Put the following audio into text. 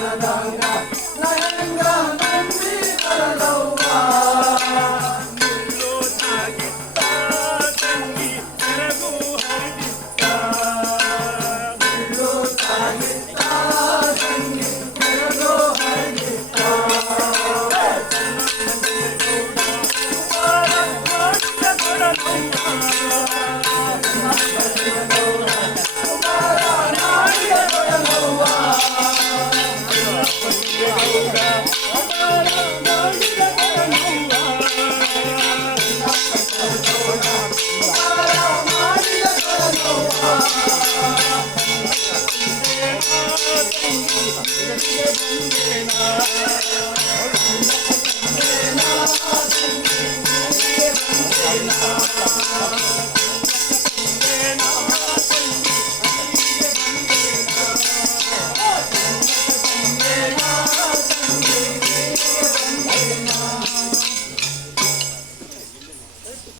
da da da ఆ